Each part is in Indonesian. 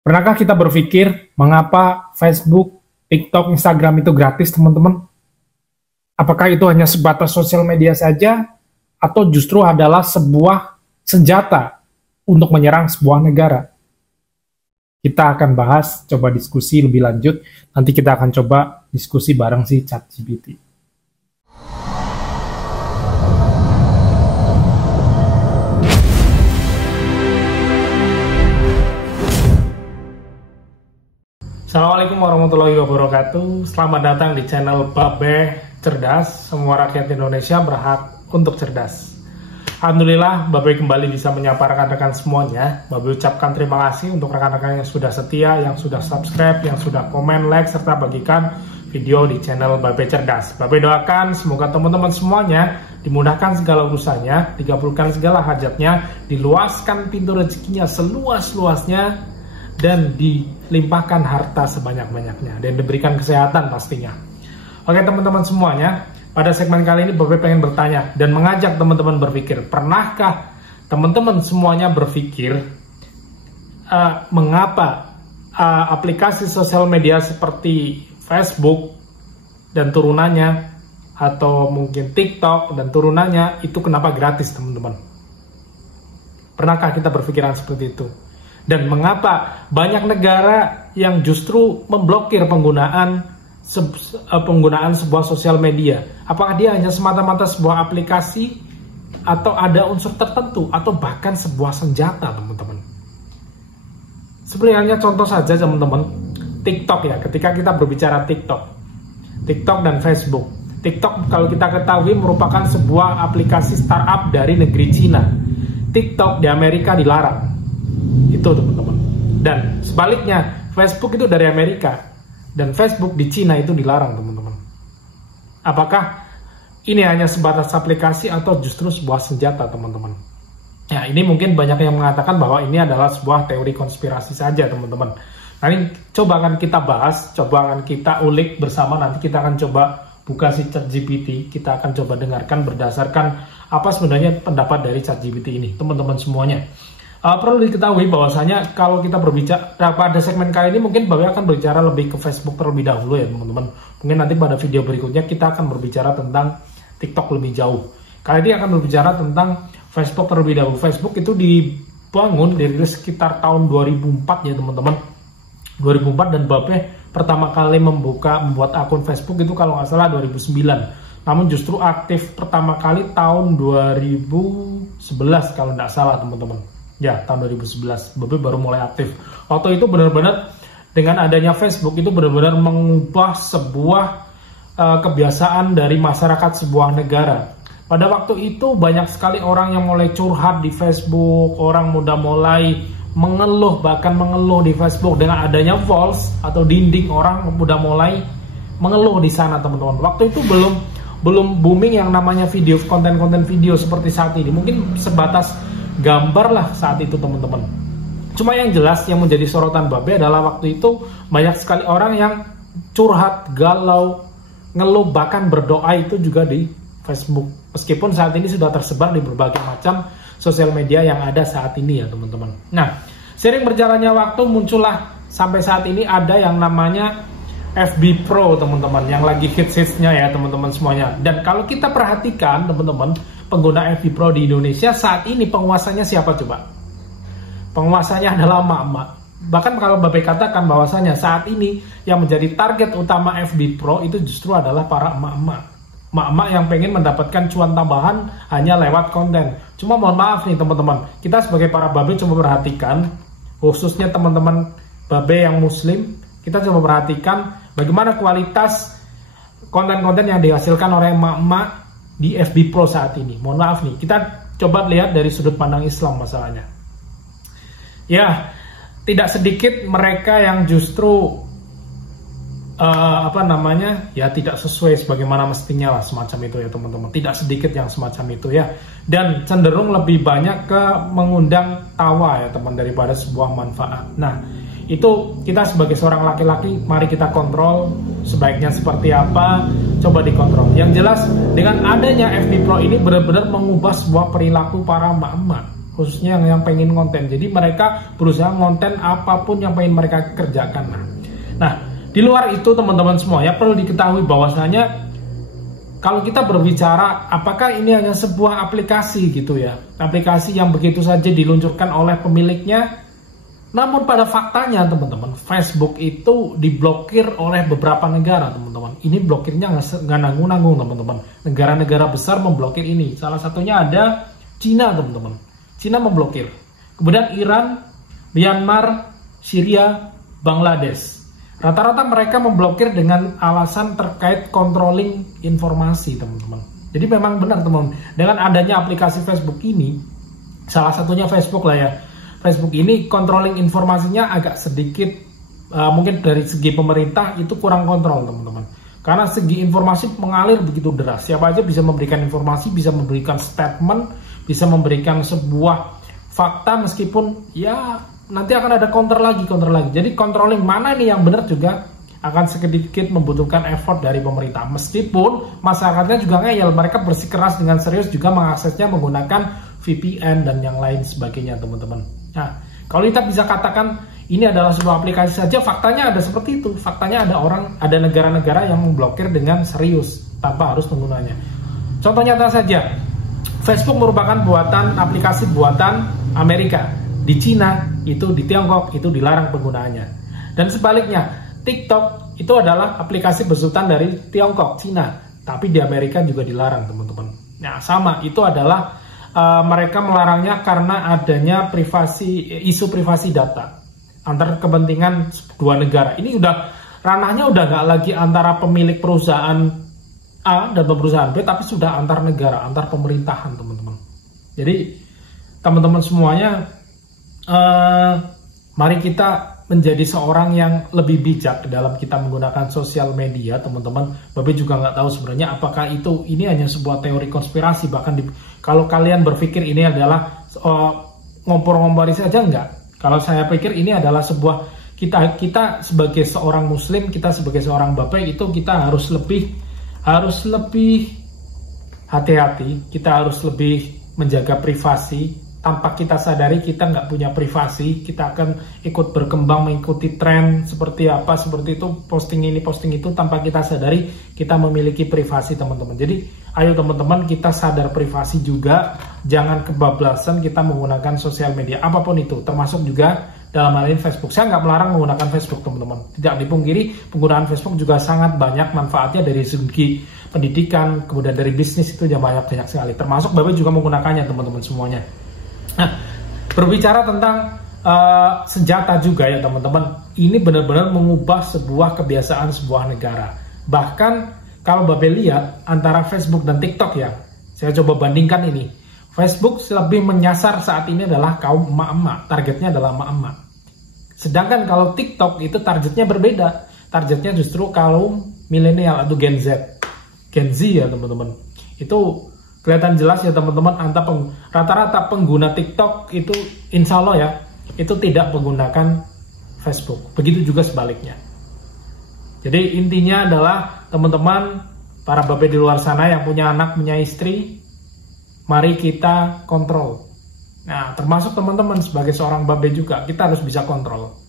Pernahkah kita berpikir mengapa Facebook, TikTok, Instagram itu gratis, teman-teman? Apakah itu hanya sebatas sosial media saja, atau justru adalah sebuah senjata untuk menyerang sebuah negara? Kita akan bahas, coba diskusi lebih lanjut. Nanti kita akan coba diskusi bareng si ChatGPT. Assalamualaikum warahmatullahi wabarakatuh. Selamat datang di channel Babe Cerdas. Semua rakyat Indonesia berhak untuk cerdas. Alhamdulillah, Babe kembali bisa menyapa rekan-rekan semuanya. Babe ucapkan terima kasih untuk rekan-rekan yang sudah setia, yang sudah subscribe, yang sudah komen, like, serta bagikan video di channel Babe Cerdas. Babe doakan semoga teman-teman semuanya dimudahkan segala urusannya, dikabulkan segala hajatnya, diluaskan pintu rezekinya seluas-luasnya, dan dilimpahkan harta sebanyak-banyaknya, dan diberikan kesehatan pastinya. Oke teman-teman semuanya, pada segmen kali ini Babe pengen bertanya dan mengajak teman-teman berpikir, pernahkah teman-teman semuanya berpikir mengapa aplikasi sosial media seperti Facebook dan turunannya, atau mungkin TikTok dan turunannya itu kenapa gratis, teman-teman? Pernahkah kita berpikiran seperti itu? Dan mengapa banyak negara yang justru memblokir penggunaan sebuah sosial media? Apakah dia hanya semata-mata sebuah aplikasi, atau ada unsur tertentu, atau bahkan sebuah senjata, teman-teman? Sebenarnya contoh saja, teman-teman, TikTok ya. Ketika kita berbicara TikTok dan Facebook. TikTok kalau kita ketahui merupakan sebuah aplikasi startup dari negeri Cina. TikTok di Amerika dilarang. Itu teman-teman. Dan sebaliknya, Facebook itu dari Amerika dan Facebook di Cina itu dilarang, teman-teman. Apakah ini hanya sebatas aplikasi atau justru sebuah senjata, teman-teman? Ya, ini mungkin banyak yang mengatakan bahwa ini adalah sebuah teori konspirasi saja, teman-teman. Nanti coba akan kita bahas, coba akan kita ulik bersama. Nanti kita akan coba buka si ChatGPT, kita akan coba dengarkan berdasarkan apa sebenarnya pendapat dari ChatGPT ini, teman-teman semuanya. Perlu diketahui bahwasanya kalau kita berbicara pada segmen kali ini, mungkin Babe akan berbicara lebih ke Facebook terlebih dahulu ya teman-teman. Mungkin nanti pada video berikutnya kita akan berbicara tentang TikTok lebih jauh. Kali ini akan berbicara tentang Facebook terlebih dahulu. Facebook itu dibangun dari sekitar tahun 2004 ya teman-teman. 2004, dan Babe pertama kali membuat akun Facebook itu kalau nggak salah 2009. Namun justru aktif pertama kali tahun 2011 kalau nggak salah, teman-teman. Ya, tahun 2011, Babe baru mulai aktif. Waktu itu benar-benar dengan adanya Facebook itu benar-benar mengubah sebuah kebiasaan dari masyarakat sebuah negara. Pada waktu itu banyak sekali orang yang mulai curhat di Facebook, orang muda mulai mengeluh, bahkan mengeluh di Facebook dengan adanya walls atau dinding, orang muda mulai mengeluh di sana, teman-teman. Waktu itu belum booming yang namanya video, konten-konten video seperti saat ini. Mungkin sebatas gambar lah saat itu, teman-teman. Cuma yang jelas yang menjadi sorotan Babe adalah waktu itu banyak sekali orang yang curhat, galau, ngeluh, bahkan berdoa itu juga di Facebook. Meskipun saat ini sudah tersebar di berbagai macam sosial media yang ada saat ini ya teman-teman. Nah, sering berjalannya waktu muncullah sampai saat ini ada yang namanya FB Pro, teman-teman, yang lagi hits-hitsnya ya teman-teman semuanya. Dan kalau kita perhatikan teman-teman, pengguna FB Pro di Indonesia saat ini penguasanya siapa coba? Penguasanya adalah emak-emak. Bahkan kalau Babe katakan bahwasanya saat ini yang menjadi target utama FB Pro itu justru adalah para emak-emak. Emak-emak yang pengen mendapatkan cuan tambahan hanya lewat konten. Cuma mohon maaf nih teman-teman, kita sebagai para Babe coba perhatikan, khususnya teman-teman Babe yang muslim, kita coba perhatikan bagaimana kualitas konten-konten yang dihasilkan oleh emak-emak di FB Pro saat ini. Mohon maaf nih, kita coba lihat dari sudut pandang Islam masalahnya. Ya, tidak sedikit mereka yang justru tidak sesuai sebagaimana mestinya lah, semacam itu ya teman-teman. Tidak sedikit yang semacam itu ya, dan cenderung lebih banyak ke mengundang tawa ya teman, daripada sebuah manfaat. Nah, itu kita sebagai seorang laki-laki, mari kita kontrol sebaiknya seperti apa, coba dikontrol. Yang jelas dengan adanya FB Pro ini benar-benar mengubah sebuah perilaku para emak-emak. khususnya yang pengen konten. Jadi mereka berusaha konten apapun yang pengen mereka kerjakan. Nah, di luar itu teman-teman semua ya, perlu diketahui bahwasanya kalau kita berbicara apakah ini hanya sebuah aplikasi gitu ya, aplikasi yang begitu saja diluncurkan oleh pemiliknya. Namun pada faktanya teman-teman, Facebook itu diblokir oleh beberapa negara teman-teman. Ini blokirnya nggak nanggung-nanggung teman-teman. Negara-negara besar memblokir ini. Salah satunya ada Cina teman-teman. Cina memblokir. Kemudian Iran, Myanmar, Syria, Bangladesh. Rata-rata mereka memblokir dengan alasan terkait controlling informasi teman-teman. Jadi memang benar teman-teman. Dengan adanya aplikasi Facebook ini, salah satunya Facebook lah ya. Facebook ini controlling informasinya agak sedikit mungkin dari segi pemerintah itu kurang kontrol teman-teman. Karena segi informasi mengalir begitu deras. Siapa aja bisa memberikan informasi, bisa memberikan statement, bisa memberikan sebuah fakta meskipun ya nanti akan ada counter lagi. Jadi controlling mana nih yang benar juga akan sedikit membutuhkan effort dari pemerintah. Meskipun masyarakatnya juga ngeyel, mereka bersikeras dengan serius juga mengaksesnya menggunakan VPN dan yang lain sebagainya teman-teman. Nah, kalau kita bisa katakan ini adalah sebuah aplikasi saja, faktanya ada seperti itu. Faktanya ada negara-negara yang memblokir dengan serius tanpa harus penggunanya. Contoh nyata saja, Facebook merupakan aplikasi buatan Amerika. Di Cina, itu di Tiongkok, itu dilarang penggunaannya. Dan sebaliknya, TikTok itu adalah aplikasi besutan dari Tiongkok, Cina. Tapi di Amerika juga dilarang teman-teman. Nah, sama, itu adalah mereka melarangnya karena adanya isu privasi data antar kepentingan dua negara. Ini ranahnya udah nggak lagi antara pemilik perusahaan A dan perusahaan B, tapi sudah antar negara, antar pemerintahan teman-teman. Jadi teman-teman semuanya, mari kita menjadi seorang yang lebih bijak dalam kita menggunakan sosial media teman-teman. Babe juga nggak tahu sebenarnya apakah ini hanya sebuah teori konspirasi, bahkan kalau kalian berpikir ini adalah ngompor-ngompori saja, enggak. Kalau saya pikir ini adalah sebuah kita sebagai seorang muslim, kita sebagai seorang bapak itu kita harus lebih hati-hati, kita harus lebih menjaga privasi. Tanpa kita sadari kita nggak punya privasi, kita akan ikut berkembang mengikuti tren seperti apa, seperti itu, posting ini, posting itu, tanpa kita sadari kita memiliki privasi teman-teman. Jadi ayo teman-teman, kita sadar privasi juga, jangan kebablasan kita menggunakan sosial media apapun itu, termasuk juga dalam hal ini Facebook. Saya nggak melarang menggunakan Facebook teman-teman, tidak dipungkiri penggunaan Facebook juga sangat banyak manfaatnya dari segi pendidikan, kemudian dari bisnis itu banyak sekali, termasuk Bapak juga menggunakannya teman-teman semuanya. Nah, berbicara tentang senjata juga ya teman-teman, ini benar-benar mengubah sebuah kebiasaan sebuah negara. Bahkan kalau Babe lihat antara Facebook dan TikTok ya, saya coba bandingkan ini. Facebook lebih menyasar saat ini adalah kaum emak-emak, targetnya adalah emak-emak. Sedangkan kalau TikTok itu targetnya berbeda, targetnya justru kaum milenial atau Gen Z. Gen Z ya teman-teman. Itu kelihatan jelas ya teman-teman, rata-rata pengguna TikTok itu insya Allah ya, itu tidak menggunakan Facebook. Begitu juga sebaliknya. Jadi intinya adalah teman-teman, para babe di luar sana yang punya anak, punya istri, mari kita kontrol. Nah, termasuk teman-teman sebagai seorang babe juga, kita harus bisa kontrol.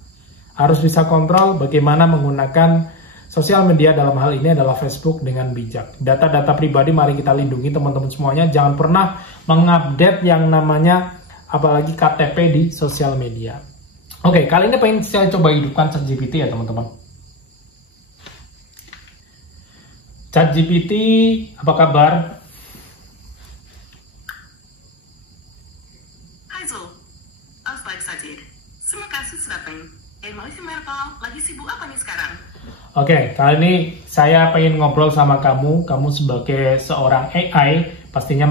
Harus bisa kontrol bagaimana menggunakan sosial media, dalam hal ini adalah Facebook, dengan bijak. Data-data pribadi mari kita lindungi teman-teman semuanya. Jangan pernah mengupdate yang namanya apalagi KTP di sosial media. Oke, kali ini pengen saya coba hidupkan ChatGPT ya teman-teman. ChatGPT, apa kabar? Hai Zul, baik saja. Terima kasih sudah pengen. Lagi sibuk apa nih sekarang? Oke, kali ini saya pengen ngobrol sama kamu. Kamu sebagai seorang AI pastinya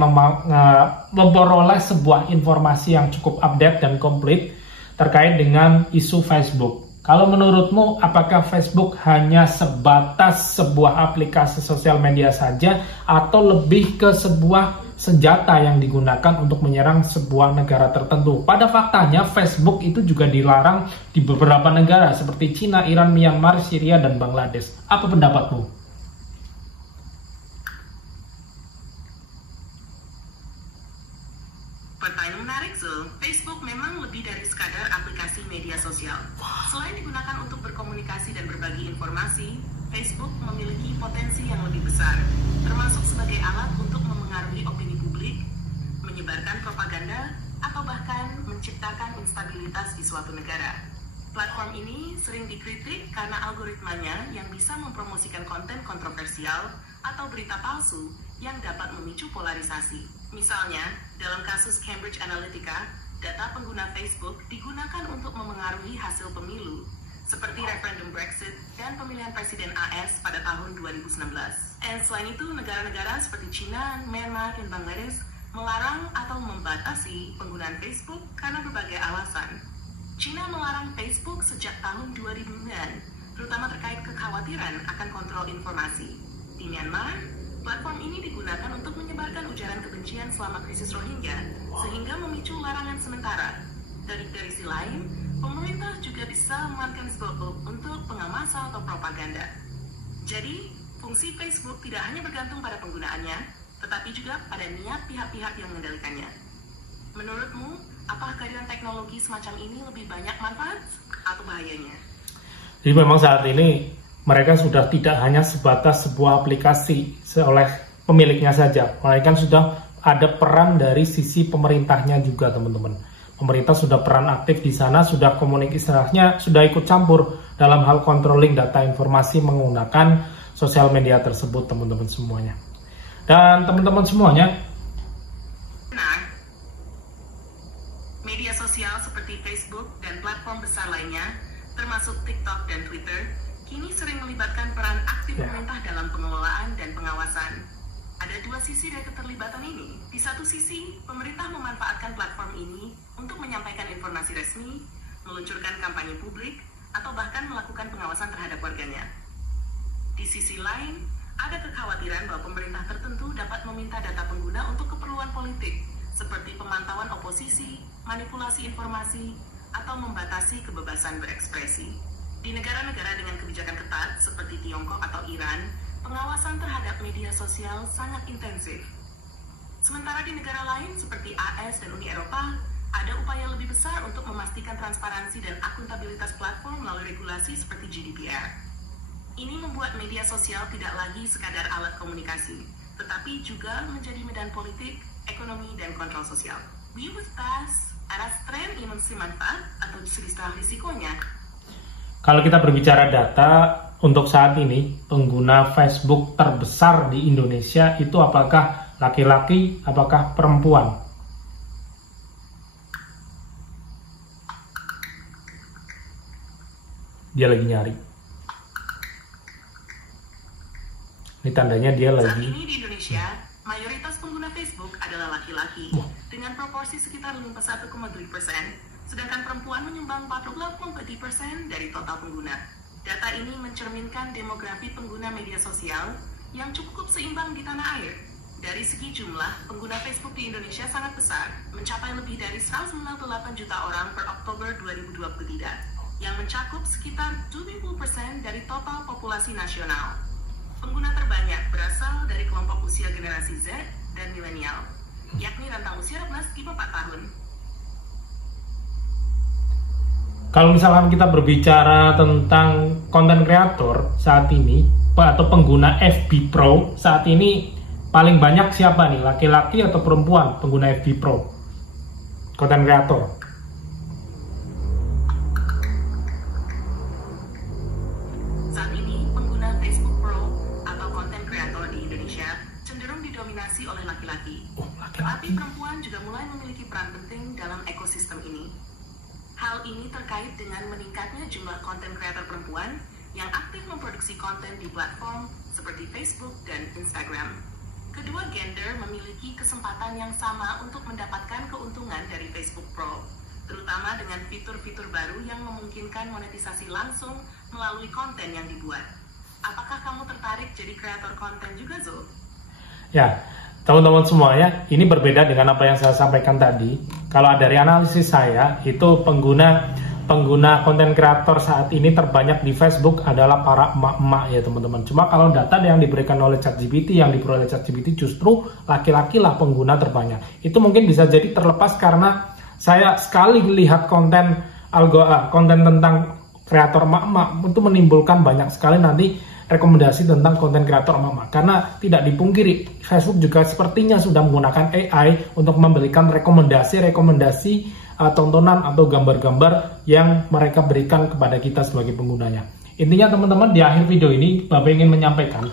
memperoleh sebuah informasi yang cukup update dan komplit terkait dengan isu Facebook. Kalau menurutmu, apakah Facebook hanya sebatas sebuah aplikasi sosial media saja atau lebih ke sebuah senjata yang digunakan untuk menyerang sebuah negara tertentu? Pada faktanya, Facebook itu juga dilarang di beberapa negara seperti Cina, Iran, Myanmar, Syria, dan Bangladesh. Apa pendapatmu? Pertanyaan menarik, Zul. Selain digunakan untuk berkomunikasi dan berbagi informasi, Facebook memiliki potensi yang lebih besar, termasuk sebagai alat untuk memengaruhi opini publik, menyebarkan propaganda, atau bahkan menciptakan instabilitas di suatu negara. Platform ini sering dikritik karena algoritmanya yang bisa mempromosikan konten kontroversial atau berita palsu yang dapat memicu polarisasi. Misalnya, dalam kasus Cambridge Analytica, data pengguna Facebook digunakan untuk memengaruhi hasil pemilu, seperti referendum Brexit dan pemilihan Presiden AS pada tahun 2019. Dan selain itu, negara-negara seperti China, Myanmar, dan Bangladesh melarang atau membatasi penggunaan Facebook karena berbagai alasan. China melarang Facebook sejak tahun 2009, terutama terkait kekhawatiran akan kontrol informasi. Di Myanmar, platform ini digunakan untuk menyebarkan ujaran kebencian selama krisis Rohingya, sehingga memicu larangan sementara. Dari sisi lain, pemerintah juga bisa memanfaatkan Facebook untuk pengawasan atau propaganda. Jadi, fungsi Facebook tidak hanya bergantung pada penggunaannya, tetapi juga pada niat pihak-pihak yang mengendalikannya. Menurutmu, apakah kehadiran teknologi semacam ini lebih banyak manfaat atau bahayanya? Jadi memang saat ini mereka sudah tidak hanya sebatas sebuah aplikasi oleh pemiliknya saja, melainkan sudah ada peran dari sisi pemerintahnya juga, teman-teman. Pemerintah sudah peran aktif di sana, sudah komunikasinya, sudah ikut campur dalam hal controlling data informasi menggunakan sosial media tersebut, teman-teman semuanya. Dan teman-teman semuanya, benar, media sosial seperti Facebook dan platform besar lainnya, termasuk TikTok dan Twitter, kini sering melibatkan peran aktif pemerintah dalam pengelolaan dan pengawasan. Ada dua sisi dari keterlibatan ini. Di satu sisi, pemerintah memanfaatkan platform ini untuk menyampaikan informasi resmi, meluncurkan kampanye publik, atau bahkan melakukan pengawasan terhadap warganya. Di sisi lain, ada kekhawatiran bahwa pemerintah tertentu dapat meminta data pengguna untuk keperluan politik, seperti pemantauan oposisi, manipulasi informasi, atau membatasi kebebasan berekspresi. Di negara-negara dengan kebijakan ketat seperti Tiongkok atau Iran, pengawasan terhadap media sosial sangat intensif. Sementara di negara lain seperti AS dan Uni Eropa, ada upaya lebih besar untuk memastikan transparansi dan akuntabilitas platform melalui regulasi seperti GDPR. Ini membuat media sosial tidak lagi sekadar alat komunikasi, tetapi juga menjadi medan politik, ekonomi, dan kontrol sosial. Bebas, ada tren yang manfaat atau justru risikonya. kalau kita berbicara data, untuk saat ini pengguna Facebook terbesar di Indonesia itu apakah laki-laki, apakah perempuan? Dia lagi nyari. Ini tandanya dia Saat lagi. ini di Indonesia, mayoritas pengguna Facebook adalah laki-laki, dengan proporsi sekitar 51,3%, sedangkan perempuan menyumbang 48,3% dari total pengguna. Data ini mencerminkan demografi pengguna media sosial yang cukup seimbang di tanah air. Dari segi jumlah, pengguna Facebook di Indonesia sangat besar, mencapai lebih dari 198 juta orang per Oktober 2023, yang mencakup sekitar 70% dari total populasi nasional. Pengguna terbanyak berasal dari kelompok usia generasi Z dan milenial, yakni rentang usia 12-4 tahun. Kalau misalkan kita berbicara tentang konten kreator saat ini, atau pengguna FB Pro saat ini, paling banyak siapa nih? Laki-laki atau perempuan pengguna FB Pro? Konten kreator. Saat ini, pengguna Facebook Pro atau konten kreator di Indonesia cenderung didominasi oleh laki-laki. Tetapi perempuan juga mulai memiliki peran penting dalam ekosistem ini. Hal ini terkait dengan meningkatnya jumlah konten kreator perempuan yang aktif memproduksi konten di platform seperti Facebook dan Instagram. Kedua gender memiliki kesempatan yang sama untuk mendapatkan keuntungan dari Facebook Pro, terutama dengan fitur-fitur baru yang memungkinkan monetisasi langsung melalui konten yang dibuat. Apakah kamu tertarik jadi kreator konten juga, Zul? Ya, teman-teman semuanya, ini berbeda dengan apa yang saya sampaikan tadi. Kalau dari analisis saya, itu pengguna konten kreator saat ini terbanyak di Facebook adalah para emak-emak ya teman-teman. Cuma kalau data yang diberikan oleh ChatGPT, yang diperoleh ChatGPT justru laki-laki lah pengguna terbanyak. Itu mungkin bisa jadi terlepas karena saya sekali lihat konten tentang kreator emak-emak itu menimbulkan banyak sekali nanti rekomendasi tentang konten kreator emak-emak. Karena tidak dipungkiri, Facebook juga sepertinya sudah menggunakan AI untuk memberikan rekomendasi tontonan atau gambar-gambar yang mereka berikan kepada kita sebagai penggunanya. Intinya teman-teman, di akhir video ini Bapak ingin menyampaikan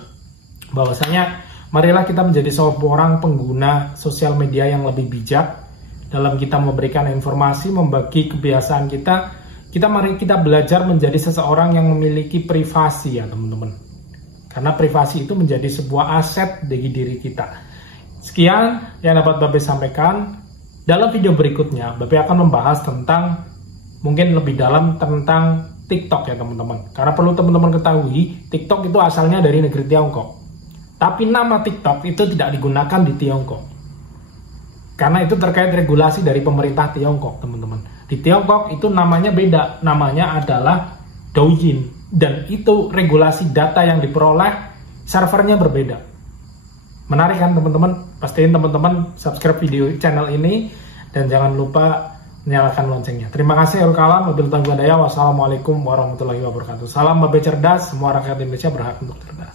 bahwasanya marilah kita menjadi seorang pengguna sosial media yang lebih bijak dalam kita memberikan informasi, membagi kebiasaan kita. Mari kita belajar menjadi seseorang yang memiliki privasi ya teman-teman. Karena privasi itu menjadi sebuah aset bagi diri kita. Sekian yang dapat Bapak sampaikan. Dalam video berikutnya, Bapak akan membahas tentang, mungkin lebih dalam tentang TikTok ya teman-teman. Karena perlu teman-teman ketahui, TikTok itu asalnya dari negeri Tiongkok. Tapi nama TikTok itu tidak digunakan di Tiongkok. Karena itu terkait regulasi dari pemerintah Tiongkok teman-teman. Di Tiongkok itu namanya beda, namanya adalah Douyin. Dan itu regulasi data yang diperoleh servernya berbeda. Menarik kan teman-teman? Pastiin teman-teman subscribe video channel ini dan jangan lupa nyalakan loncengnya. Terima kasih. Wassalamualaikum warahmatullahi wabarakatuh. Salam Babe cerdas, semua rakyat Indonesia berhak untuk cerdas.